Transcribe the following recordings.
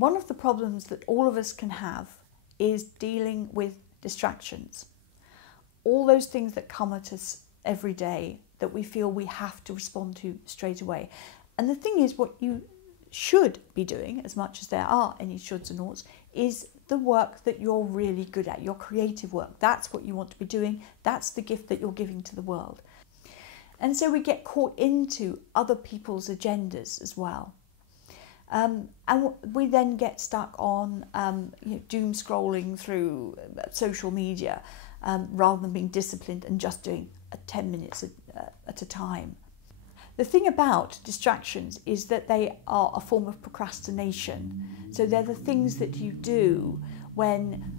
One of the problems that all of us can have is dealing with distractions. All those things that come at us every day that we feel we have to respond to straight away. And the thing is, what you should be doing, as much as there are any shoulds and oughts, is the work that you're really good at, your creative work. That's what you want to be doing. That's the gift that you're giving to the world. And so we get caught into other people's agendas as well. And we then get stuck on doom scrolling through social media rather than being disciplined and just doing 10 minutes at a time. The thing about distractions is that they are a form of procrastination. So they're the things that you do when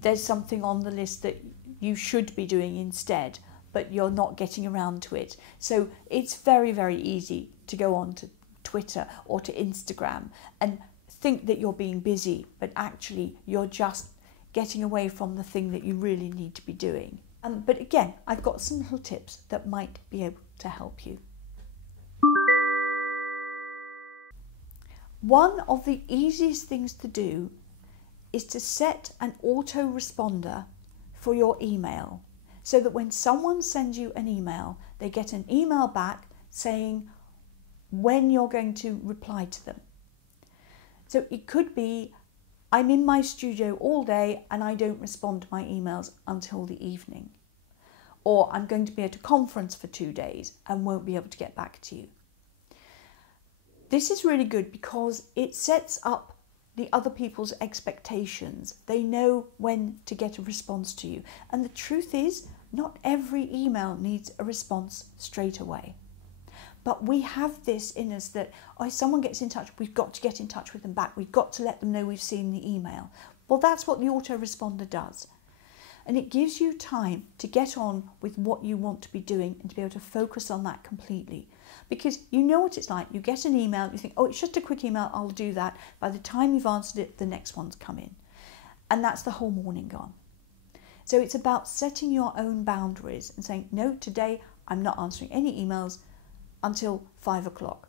there's something on the list that you should be doing instead, but you're not getting around to it. So it's very, very easy to go on to Twitter or to Instagram and think that you're being busy, but actually you're just getting away from the thing that you really need to be doing. But again, I've got some little tips that might be able to help you. One of the easiest things to do is to set an autoresponder for your email, so that when someone sends you an email, they get an email back saying when you're going to reply to them. So it could be, I'm in my studio all day and I don't respond to my emails until the evening. Or I'm going to be at a conference for 2 days and won't be able to get back to you. This is really good because it sets up the other people's expectations. They know when to get a response to you. And the truth is, not every email needs a response straight away. But we have this in us that, if someone gets in touch, we've got to get in touch with them back. We've got to let them know we've seen the email. Well, that's what the autoresponder does. And it gives you time to get on with what you want to be doing and to be able to focus on that completely. Because you know what it's like. You get an email, you think, oh, it's just a quick email, I'll do that. By the time you've answered it, the next one's come in. And that's the whole morning gone. So it's about setting your own boundaries and saying, no, today I'm not answering any emails until 5 o'clock.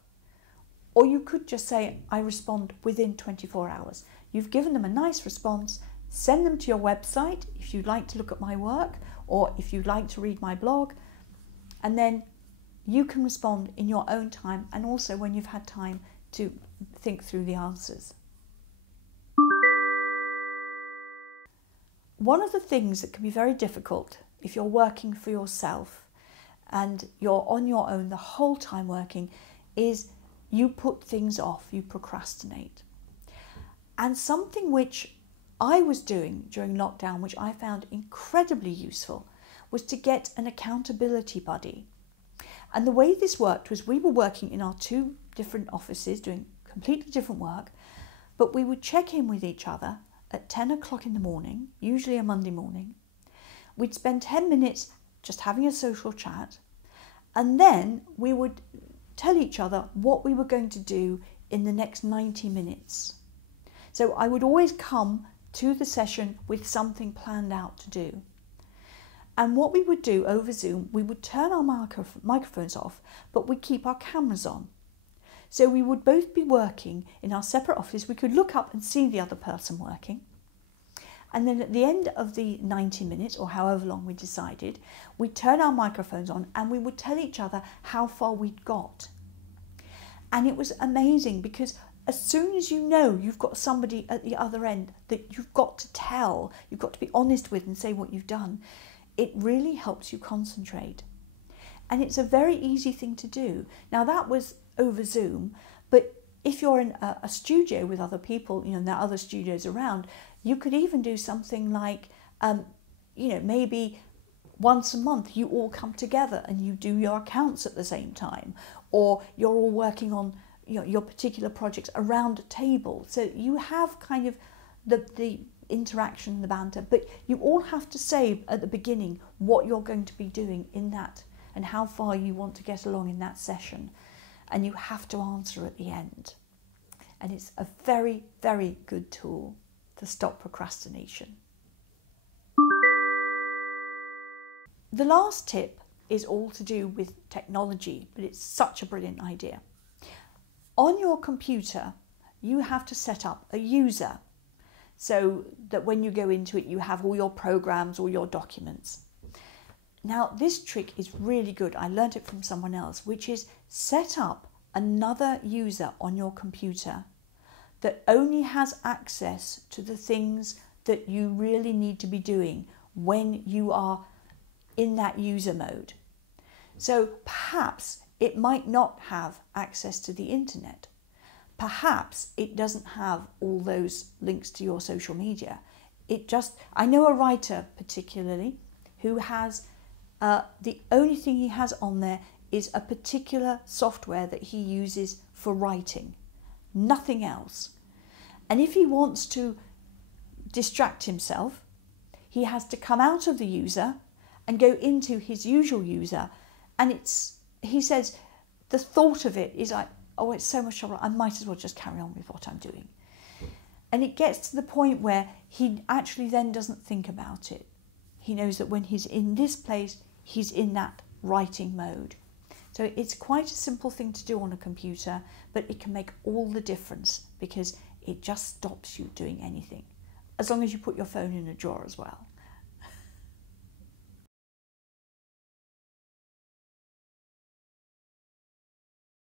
Or you could just say, I respond within 24 hours. You've given them a nice response. Send them to your website if you'd like to look at my work or if you'd like to read my blog. And then you can respond in your own time and also when you've had time to think through the answers. One of the things that can be very difficult if you're working for yourself and you're on your own the whole time working is you put things off, you procrastinate. And something which I was doing during lockdown, which I found incredibly useful, was to get an accountability buddy. And the way this worked was we were working in our 2 different offices doing completely different work, but we would check in with each other at 10 o'clock in the morning, usually a Monday morning. We'd spend 10 minutes just having a social chat, and then we would tell each other what we were going to do in the next 90 minutes. So I would always come to the session with something planned out to do. And what we would do over Zoom, we would turn our microphones off, but we'd keep our cameras on. So we would both be working in our separate offices. We could look up and see the other person working. And then at the end of the 90 minutes, or however long we decided, we'd turn our microphones on and we would tell each other how far we'd got. And it was amazing because as soon as you know you've got somebody at the other end that you've got to tell, you've got to be honest with and say what you've done, it really helps you concentrate. And it's a very easy thing to do. Now that was over Zoom, but if you're in a studio with other people, there are other studios around, you could even do something like, maybe once a month you all come together and you do your accounts at the same time, or you're all working on your particular projects around a table. So you have kind of the interaction, the banter, but you all have to say at the beginning what you're going to be doing in that and how far you want to get along in that session. And you have to answer at the end. And it's a very, very good tool to stop procrastination. The last tip is all to do with technology, but it's such a brilliant idea. On your computer, you have to set up a user so that when you go into it, you have all your programs, all your documents. Now, this trick is really good. I learned it from someone else, which is set up another user on your computer that only has access to the things that you really need to be doing when you are in that user mode. So perhaps it might not have access to the internet. Perhaps it doesn't have all those links to your social media. I know a writer particularly who has, the only thing he has on there is a particular software that he uses for writing, nothing else. And if he wants to distract himself, he has to come out of the user and go into his usual user. And he says, the thought of it is like, oh, it's so much trouble, I might as well just carry on with what I'm doing. And it gets to the point where he actually then doesn't think about it. He knows that when he's in this place, he's in that writing mode. So it's quite a simple thing to do on a computer, but it can make all the difference because it just stops you doing anything, as long as you put your phone in a drawer as well.